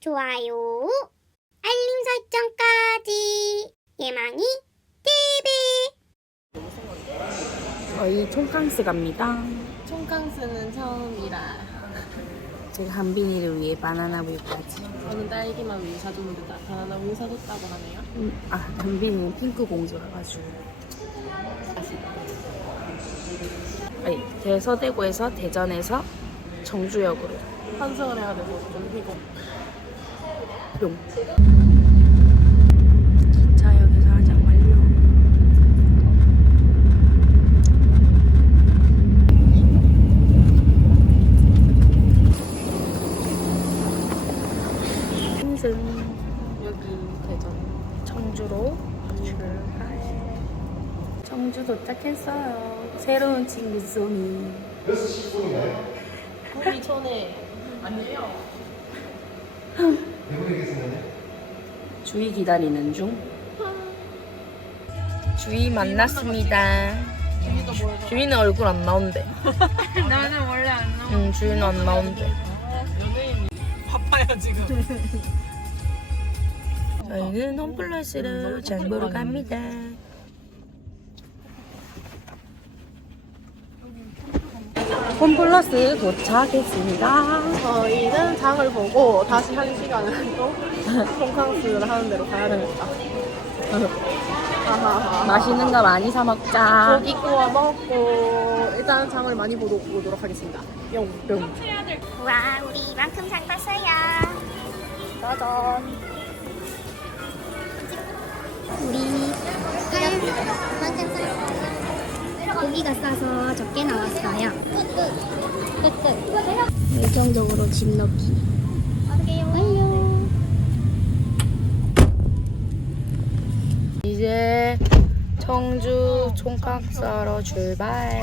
좋아요, 알림 설정까지. 예망이 TV. 저희 총캉스 갑니다. 총캉스는 처음이라 제가 한빈이를 위해 바나나 우유까지. 저는 딸기만 우유 사줬는데 나 바나나 우유 사줬다고 하네요 음, 아, 한빈이는 핑크 공주라가지고. 아니, 대서대구에서 대전에서 정주역으로 환승을 해야 돼서 좀 피곤 뿅. 기차역에서 하장 완료. 신승 여기 대전 청주로 출발. 청주 도착했어요. 새로운 친구 소미. 거기 전에 아니에요 주희 기다리는 중. 주희 만났습니다. 주희는 얼굴 안 나온대. 나는 원래 안 나와 응, 주희는 안 나온대. 바빠요 지금 저희는 홈플러스로 장 보러 갑니다. 홈플러스 도착했습니다. 저희는 장을 보고 다시 한 시간을 또 총캉스를 하는 데로 가야 됩니다 하하하 맛있는 거 많이 사 먹자. 고기 구워 먹고 일단 장을 많이 보도, 보도록 하겠습니다 뿅 뿅 와, 우리 이만큼 장 봤어요. 짜잔. 우리 쌀만큼 쌀 고기가 싸서 적게 나왔어요. 끝끝. 열정적으로 집 넣기. 완료. 이제 청주 총각사로 출발.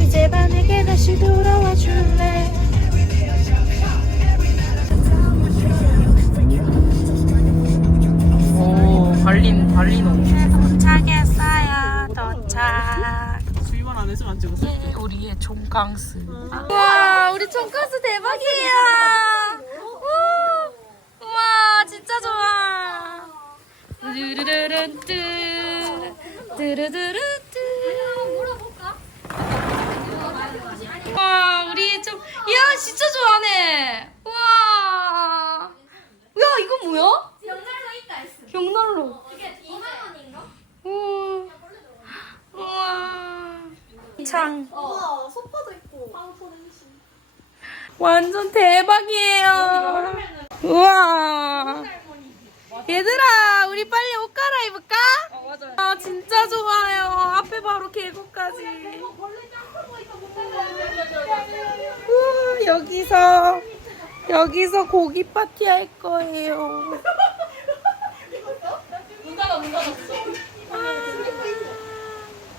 이제 반에게 다시 돌아와 줄래? 오, 발린, 발리노. 우리의 총캉스. 와, 우리 총캉스 대박이에요. 우, 와, 진짜 좋아. 뚜르르른뚜, 뚜르르르뚜. 와, 우리 좀, 이야, 진짜 좋아하네. 와. 야, 이거 뭐야? 벽난로. 우와. 우와. 창. 우와 소파도 있고 완전 대박이에요. 우와. 얘들아, 우리 빨리 옷 갈아입을까? 아, 진짜 좋아요. 앞에 바로 계곡까지. 우와, 여기서, 여기서 고기 파티 할 거예요. 문 닫아 문 닫았어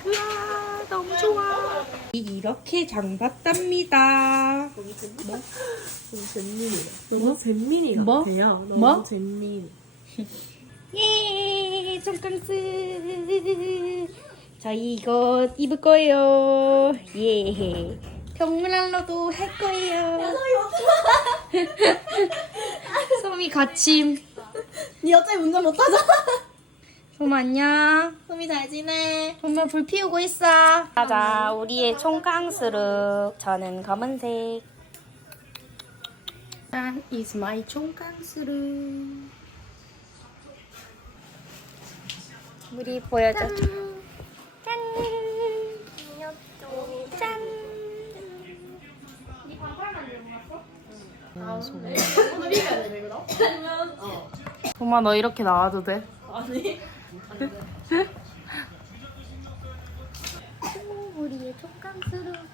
우와, 너무 좋아. 이렇게 장 봤답니다. 너무 잼민이 뭐? 같아요 너무 뭐? 잼민 예, 총캉스. 저희 이거 입을 거예요. 예. 평문안로도 할 거예요. 소미 같임. 니 어차피 운전 못하잖아 솜 안녕. 소미 잘 지내 정말 불 피우고 있어. 가자, 우리의 총캉스룩. 저는 검은색. 짠, is my 총캉스룩. 우리 보여줘. 짠. 짠. 도마 너 이렇게 나와도 돼? 아니 우리의 촉감스러운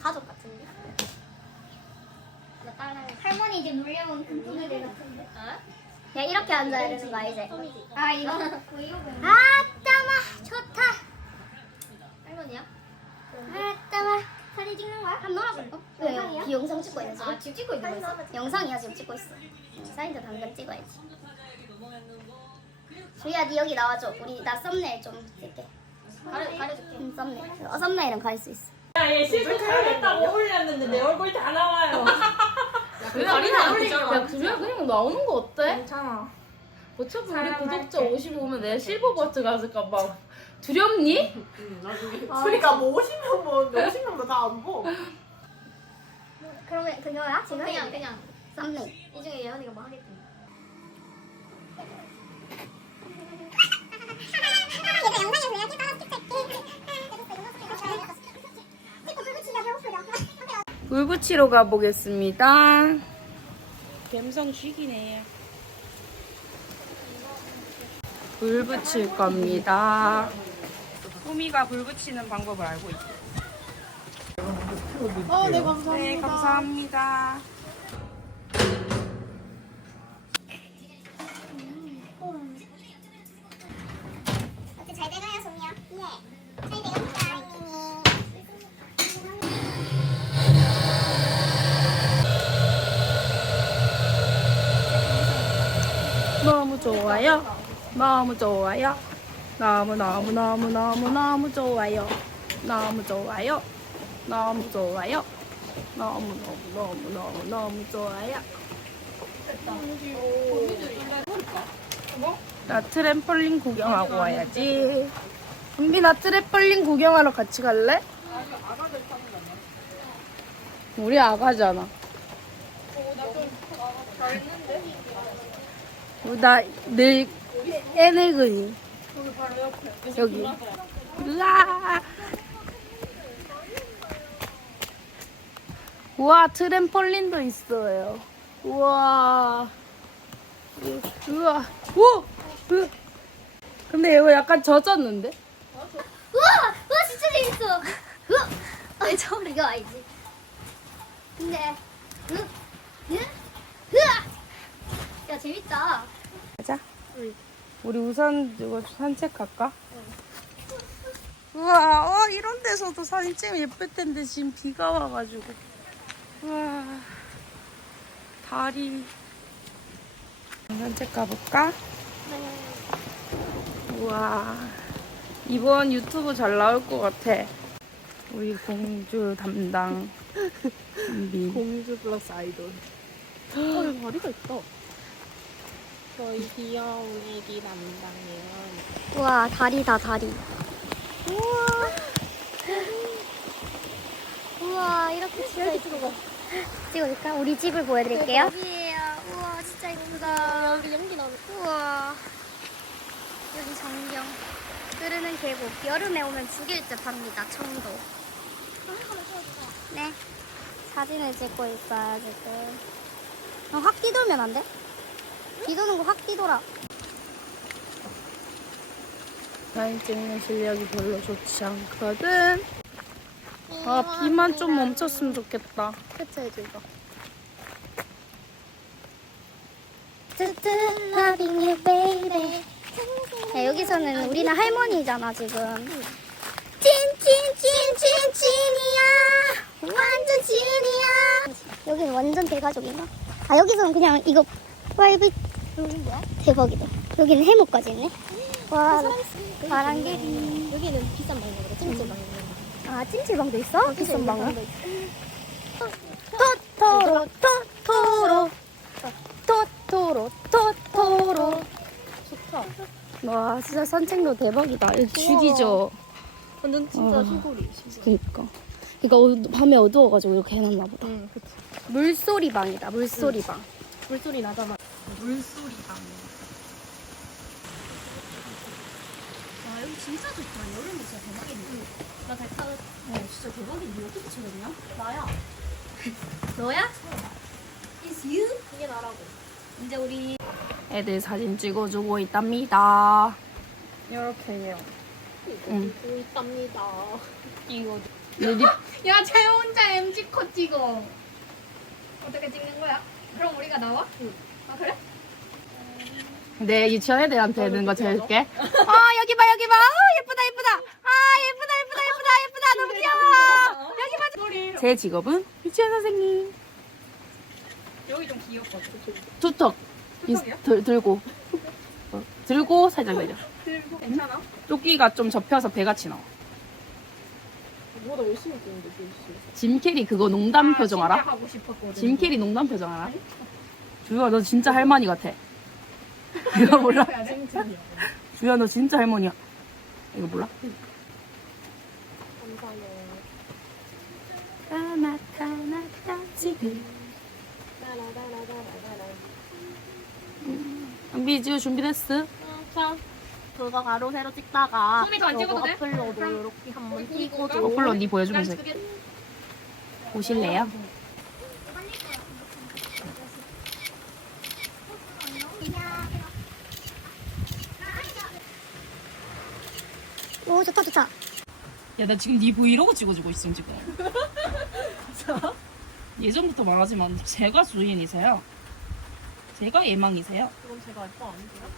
가족 같은데? 할머니 이제 놀려온 금토기들 같은데? 야 이렇게 앉아야 되는 거 알지? 아 이거? 아따마 좋다 할머니야? 아따마 사진 찍는 거야? 한번 놀아볼까? 영상이야? 영상 찍고 있는 지금? 아 지금 찍고 있는 거 있어? 영상이야 지금 찍고 있어 응, 사진도 당근 찍어야지 주희야 니 여기 나와줘 우리 나 썸네일 좀 찍게 가려, 가려줄게 응 썸네일 어 썸네일은 갈 수 있어 아니야 얘 실수 잘했다고 올렸는데 내 얼굴 다 나와요. 그냥 마. 야 그냥 그냥 나오는 거 어때? 괜찮아. 어차피 우리. 구독자 50 오면 내가 실버 버튼 가질까 봐 두렵니? 그러니까 뭐 50명 보는데 50명도 다 안 보. 그러면 그거야 지금? 그냥 그냥 썸네일. 이 중에 예언이가 뭐 하겠대. 불 붙이러 가보겠습니다. 감성 죽이네요. 불 붙일 겁니다. 꾸미가 불 붙이는 방법을 알고 있 아, 네 감사합니다. 네, 감사합니다. 어때 잘 돼가요 소미야? 예. 잘 돼갑니다. 너무 좋아요. 너무 좋아요. 너무 너무 너무 너무 너무 좋아요. 너무 좋아요. 너무 좋아요. 너무 너무 너무 너무 너무 좋아요. 나 트램펄린 구경하고 와야지. 은비 나 트램펄린 구경하러 같이 갈래? 우리 아가잖아. 어, 나늘 애늙은이. 여기. 우와. 우와, 트램펄린도 있어요. 우와. 우와. 오! 으. 근데 이거 약간 젖었는데? 우와! 우와 진짜 재밌어. 우와! 아니 저 이거 알지? 근데 으, 으, 으아! 야 재밌다. 가자. 우리 우선 이거 산책할까? 우와, 어, 이런 데서도 사진 찍으면 예쁠 텐데 지금 비가 와가지고. 우와, 다리. 산책 가볼까? 우와, 이번 유튜브 잘 나올 것 같아. 우리 공주 담당. 공주 플러스 아이돌. 어, 여기 다리가 있다. 저희 귀여운 애기 담당이요. 우와 다리다 다리. 우와. 우와 이렇게 진짜 있어. 찍어줄까? 우리 집을 보여드릴게요. 여기에요. 우와 진짜 이쁘다. 여기 연기 나네. 우와. 여기 전경. 흐르는 계곡. 여름에 오면 죽일 듯합니다. 청도. 네. 사진을 찍고 있어요 지금. 어, 확 뒤돌면 안 돼? 뒤도는 거확 뒤돌아. 사진 찍는 실력이 별로 좋지 않거든. 아, 비만 좀 멈췄으면 좋겠다. 캡처해줘 이거. Loving you, baby. 야, 여기서는 우리는 할머니잖아 지금. 찐찐찐찐 찐이야. 완전 찐이야. 여기는 완전 대가족인가? 아 여기서는 그냥 이거 프라이빗 뭐야? 대박이다. 여기는 해무까지 있네. 와 바람개비. 여기는 비싼 방이라 그래. 찜질방. 아 찜질방도 있어? 비싼 방은? 토토로 토토로 토토로 토토로 좋다. 와 진짜 산책로 대박이다. 이거 죽이죠. 완전 진짜 어. 시골이. 그니까. 이거 어- 밤에 어두워가지고 이렇게 해놨나 보다. 응, 그치. 물소리 방이다. 물소리 방. 물소리 나잖아. 물소리 방. 와 여기 진짜 좋다. 여름에 진짜 대박이네. 나 달카. 어 진짜 대박이네. 어떻게 찾았냐? 나야. 너야? Is you? 이게 나라고. 이제 우리 애들 사진 찍어주고 있답니다. 이렇게 해요. 응. 있답니다. 이거 립. 야, 쟤 혼자 MG 컷 찍어. 어떻게 찍는 거야? 그럼 우리가 나와? 아 그래? 내 유치원 애들한테 있는 거 재울게. 아 여기 봐 여기 봐. 아 예쁘다 예쁘다. 아 예쁘다 너무 귀여워. 여기 봐. 제 직업은 유치원 선생님. 여기 좀 귀엽거든. 투턱. 이- 들, 들고. 어, 들고 살짝 내려. 들고 괜찮아? 조끼가 좀 접혀서 배같이 나와. 이거보다 열심히 찍는데 제이씨. 짐 캐리 그거 농담 표정 알아? 하고 싶었거든. 짐 캐리 농담 표정 알아? 주야 너 진짜 할머니 같아. 이거 몰라? 찐찐이야. 주야 너 진짜 할머니야. 이거 몰라? 감사해요. 비주 준비됐어? 그거 가로 세로 찍다가 소미 더안 찍어도 돼? 어플로도 이렇게 한번 띄고 어플로 언니 보여주면서 보실래요? 오 좋다 좋다. 야 나 지금 네 브이로그 찍어주고 있음 지금. 예전부터 말하지만 제가 주인이세요. 제가 예망이세요. 그건 제가 알거 아닌데요?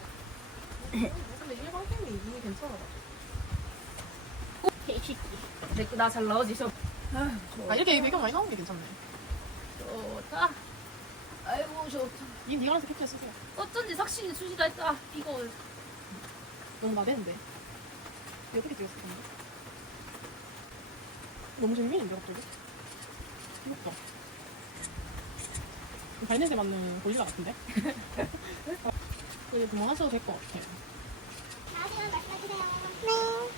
근데 일반 쌤이 이미 괜찮아. 나잘 나오지? 아 이렇게 배경 많이 나오는 게 괜찮네. 좋다. 아이고 좋다. 이 니가 알아서 캡처 쓰세요. 어쩐지 삭신이 수시다 했다. 이거 너무 나대는데. 어떻게 찍었을 텐데? 너무 재미있는데 갑자기? 귀엽다. 발냄새 맡는 고릴라 같은데? 이제 그만하셔도 될 것 같아요. 나중에 말씀해주세요. 네.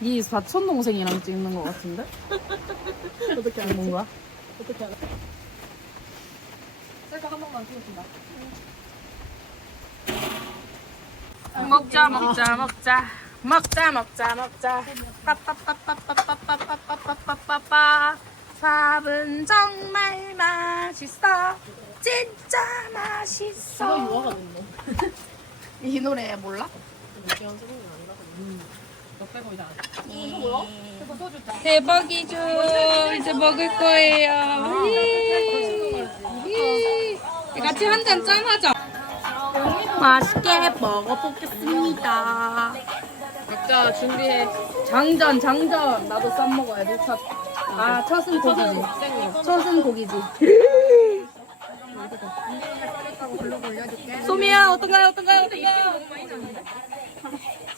네 사촌 동생이랑 찍는 것 같은데? 어떻게 알았지? 뭔가? 어떻게 알았지? 셀카 한 번만 찍어준다. 먹자 먹자 먹자 먹자 먹자 먹자 빠빠빠빠빠빠빠빠빠빠빠 밥은 정말 맛있어 진짜 맛있어 유화가? 이 노래 몰라? 얘기한 소리는 아니라서. 음. 옆에 거의 다. 대박이죠 이제 먹을 거예요 같이 한 잔 짠하자 맛있게 먹어보겠습니다 각자 준비해. 장전 장전. 나도 쌈 먹어야 돼. 첫. 아 첫은 고기지. 첫은 고기지. 소미야 어떤가요? 어떤가요? 어떤가요?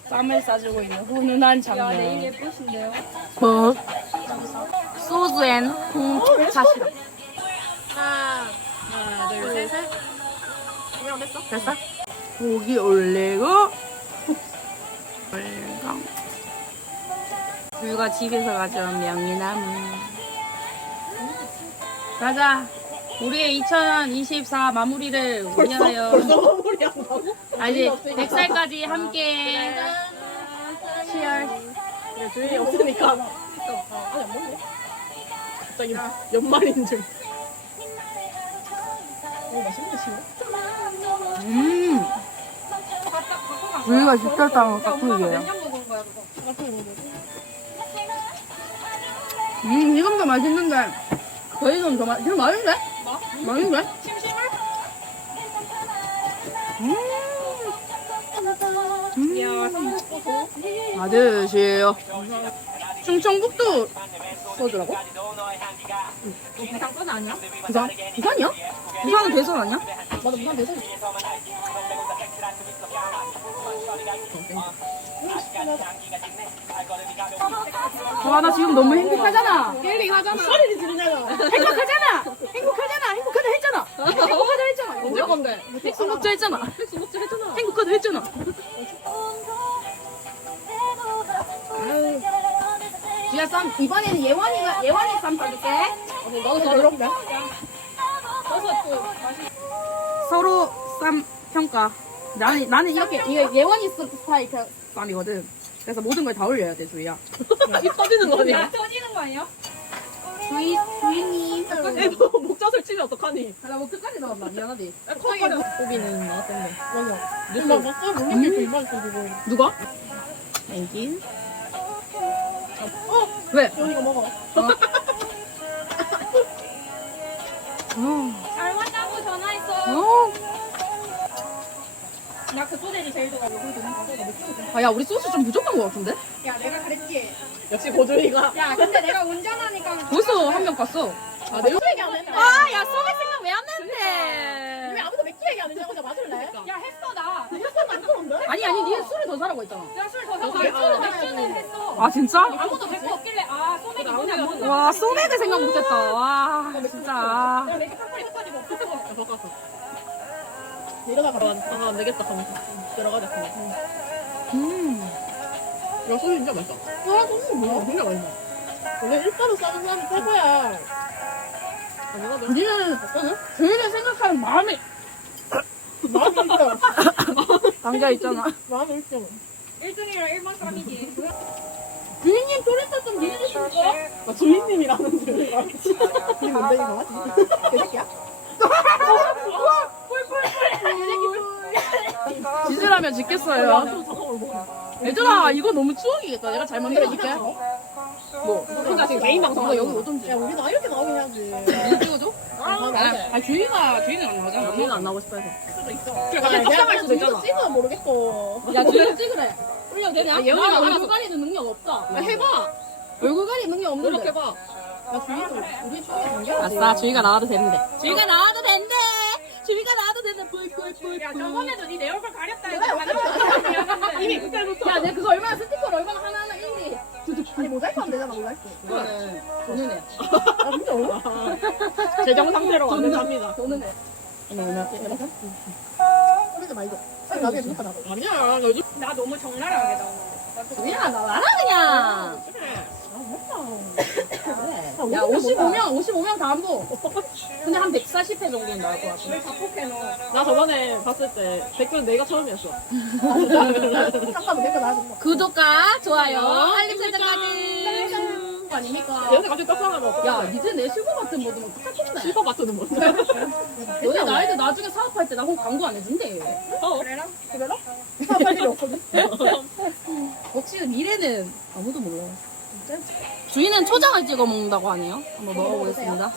쌈을 싸주고 있는 훈훈한 장면. 예쁘신데요? 뭐? 소주엔 홍차시럽 하나, 하나, 둘, 셋, 셋. 됐어? 고기 올리고 불과 집에서 가져온 명이나무 가자 우리의 2024 마무리를 위하여 마무리한다고? 아니 100살까지 함께 치열 야, 주인이 없으니까. 아니, 안 먹네. 갑자기 연말인 줄. 오, 맛있네, 지금. 음 우리가 직접 따온 깍두기예요 몇년 먹은 거야 그거? 같은 거 음 이건 더 맛있는데 저희 좀더 맛, 지금 맛있는데? 맛있는데? 심심할? 맞으시에요 충청북도 소주라고? 부산 건 아니야? 부산? 부산이야? 부산은 대선 아니야? 맞아, 무슨 대선 와, 나 지금 너무 행복하잖아. 힐링 하잖아. 소리를 지르잖아. 행복하잖아. 행복하잖아. 행복하다 했잖아. 행복하다 했잖아. 언제 건데? 행복자 했잖아. 목줄 했잖아. 행복하다 했잖아. 주야 쌈 이번에는 예원이가 예원이 쌈 사줄게. 나도 별론데? 서로 쌈 평가. 나는 나는 이렇게 이거 예원이 스타일 평- 쌈이거든. 그래서 모든 걸 다 올려야 돼 주희야. 입 터지는 거 아니야? 터지는 거 아니야? 주희 주희님. 너 목젖을 치면 어떡하니? 나뭐 끝까지 나왔나 미안하디. 갑자기 고기는 나왔던데. 맞아. 나 막상 못 먹겠어, 이만 있어지고. 누가? 앵긴. 어? 왜? 연이가 먹어. 어. 잘 왔다고 전화했어. 어. 나그 소세지 제일 좋아하고 아, 야, 우리 소스 좀 부족한 것 같은데? 야 내가 그랬지. 역시 고준이가. 야 근데 내가 운전하니까 벌써 한 명 갔어. 아, 내 얘기 안 했네. 아, 야, 소개 생각 왜 안 했는데? 왜 아무도 맥주 얘기 안 했냐고 저 맞을래? 야 했어 나. 했었나? 더 사라고 했잖아. 야술더 사고 맥주는 맥주는 했어. 아 진짜? 아무도 데리고 없길래 아 소맥이 뭐냐 안 먹나? 와 소맥을 생각 못했다. 와 진짜. 내가 맥주 한 번에 해가지고 없었어. 이러다가 아, 안 되겠다 하면서 들어가자. 그냥. 음. 야, 소주 진짜 맛있다. 아, 소주 뭐야? 진짜 맛있어. 원래 일가로 싸는 사람이 최고야. 아, 내가 너 니는 주인을 생각하는 마음이 마음이 있어. 담겨 있잖아. 마음이 있어. 1등이랑 1번 쌈이지. 주인님 토렌트 좀 빌려주실까? 나 주인님이라는 줄 알았지. 이 뭔데, 이거? 개새끼야? 지지라면 짓겠어요. 얘들아 이거 너무 추억이겠다. 내가 잘 만들어줄게. 뭐? 그러니까 지금 개인 방송 여기 오던지. 야, 우리도 이렇게 나오긴 해야지. 뭐 찍어줘? 아. 아 주인아 주인은 안 나오잖아. 우리는 안 나오고 싶어 해서. 갑자기 떡상할 수도 있잖아. 찍으면 모르겠고. 야 주인 찍으래. 훈련 되냐? 아, 예원이가 나 알아서- 얼굴 가리는 능력 없다. 아, 해봐. 얼굴 가리는 능력 없는데. 노력해봐. 야, 주인도 우리 당겨. 아싸 주희가 나와도 되는데. 주희가 나와도 된대. 주희가 나와도 된대. 뿌이뿌이뿌이. 야 저번에도 니 내 얼굴 가렸다 해서 이미 그때부터. 야, 내가 그거 얼마나 스티커를 얼마나 하나하나 읽니? 아니, 모자이크 하면 되잖아, 모자이크. 그거는 보는 애. 아, 진짜? 재정 상태로 완전합니다. 보는 애. 소리도 많이 줘. 아니, 나중에 주니까 나도. 아니야, 요즘. 나 너무 적나라하게 나오는 데. 주희야, 나 와라 그냥. 아, 야, 55명, 55명 다 안 보. 근데 한 140회 정도는 나올 것 같아. 나 저번에 봤을 때 댓글 내가 처음이었어. 잠깐만, 댓글 나와줘. 구독과 좋아요, 알림 설정까지. 아닙니까? 얘네 갑자기 떡상하면 어떡해. 야, 니들 내 실버 같은 모드 면 똑같겠네. 실버 마트는 뭔데? 너네 나이들 나중에 사업할 때 나 그럼 광고 안 해준대. 어? 그래라? 그래라? 사업할 일이 없거든. 역시 미래는 아무도 몰라. 주인은 초장을 찍어 먹는다고 하네요. 한번 먹어보겠습니다.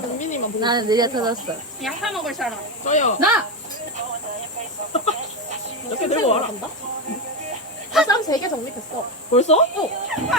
국민이만 보고 나는 느려 터졌어. 양파 먹을 사람. 저요. 나! 이렇게 들고 와라. 한 3개 정립했어. 벌써? 어.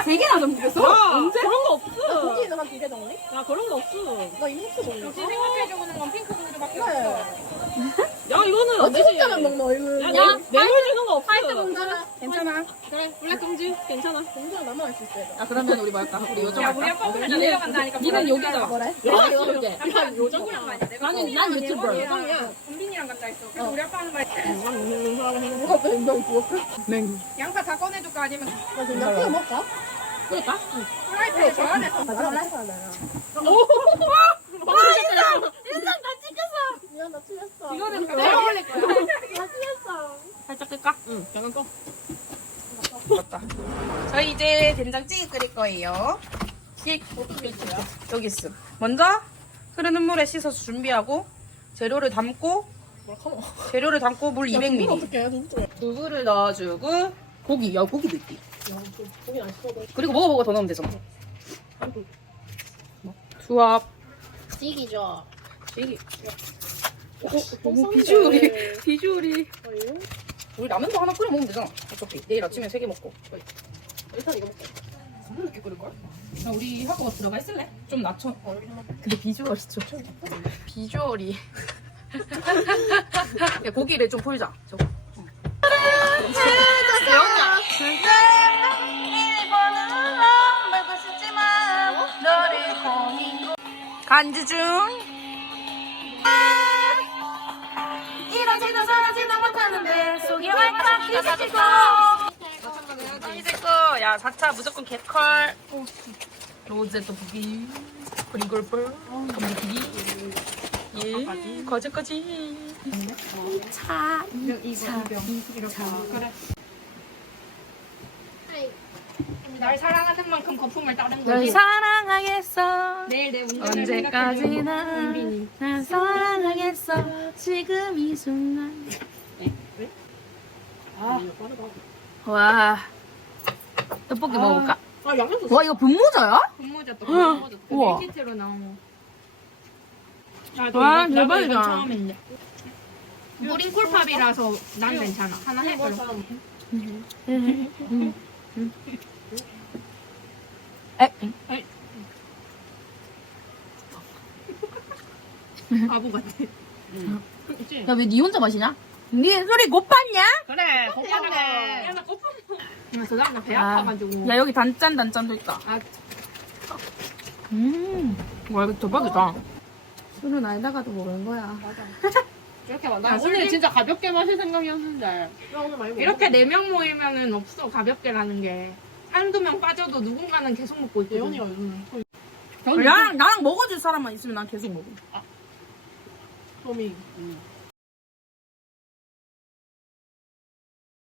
세 개나 정립했어? 언제? 그런 거 없어. 고기는 한 두 개 정립? 야, 그런 거 없어. 나 이모스 정립. 역시 생각해주는 건 핑크 공주밖에 그래. 없어. 야, 이거는 안 되지. 먹는 얼굴. 야, 야, 뇌물 주는 거 없어. 화이트 공주. 괜찮아. 그래, 블랙 공주. 괜찮아. 공주는 나만 할 수 있어. 아, 그러면 우리 뭐 할까? 우리 야 우리? 아빠 오늘 내려간다니까. 니는 여기잖아. 뭐래? 아, 여기. 야, 요정. 누구랑 가냐? 내가 나는- 난 유튜버. 요정이야. 은빈이랑 간다 했어. 그래서 우리 아빠 하는 말 누가? 양파 다 꺼내줄까 아니면 나나 찍어 먹까? 그럴까? 프라이팬에 저 안에서 아, 라이프 하나. 와, 인상! 인상 다 찍혔어! 미안, 나 틀렸어. 이거는 나 내가 올릴 거야. 틀렸어. 살짝 끌까? 응, 잠깐 꺼. 저희 이제 된장찌개 끓일 거예요. 씩 여기 있음. 먼저 흐르는 물에 씻어서 준비하고 재료를 담고? 재료를 담고 물 200ml. 어떡해, 진짜. 두부를 넣어주고 고기, 야 고기 넣기. 야, 좀 고기 안 씹어도. 그리고 먹어보고 더 넣으면 되잖아. 안 돼. 조합. 찌기죠. 찌개. 어, 너무 비주얼이 비주얼이. 우리 라면도 하나 끓여 먹으면 되잖아. 어차피 내일 아침에 세 개 먹고. 일단 이거 먹자. 물 이렇게 끓일 걸? 나 우리 하고 들어가 있을래? 좀 낮춰. 근데 비주얼이 좀 비주얼이. 야 고기를 좀 풀자. 저거. 간주 중. 이러지도 저러지도 못하는데 속이 활짝 뒤집고 야 4차 무조건 개컬 로제도 부기 그리고 볼 예, 거지거지. 차, 차, 날 사랑하는 만큼 거품을 따른 널 거지. 사랑하겠어. 내일 내 운전을 언제까지나 은빈이. 날 사랑하겠어. 지금 이 순간. 아. 와, 떡볶이 먹어볼까? 아, 양념 와, 이거 분모자야? 분모자 또 분모자 또 우와. 밀키트로 나온 거. 아, 와, 이거- 나도 대박이다. 이건 처음인데. 우린 콜팝이라서 난 괜찮아. 하나 해 그럼. 에? 바보 같아. 야, 왜 니 혼자 마시냐? 니 소리 못 봤냐? 그래, 고팠네. 나 고팠 어. 저 사람 나배 아, 아파가지고. 야 여기 단짠 단짠도 있다. 아. 음, 와 이거 대박이다. 술은 아니다가도 먹는 거야. 이렇게 막, 나 오늘 진짜 가볍게 마실 생각이었는데. 나 오늘 많이 먹어. 이렇게 네 명 모이면은 없어, 가볍게 가는 게. 한두 명 빠져도 누군가는 계속 먹고 있거든. 예원이가 요즘 나랑 나랑 먹어줄 사람만 있으면 난 계속 먹어. 소미.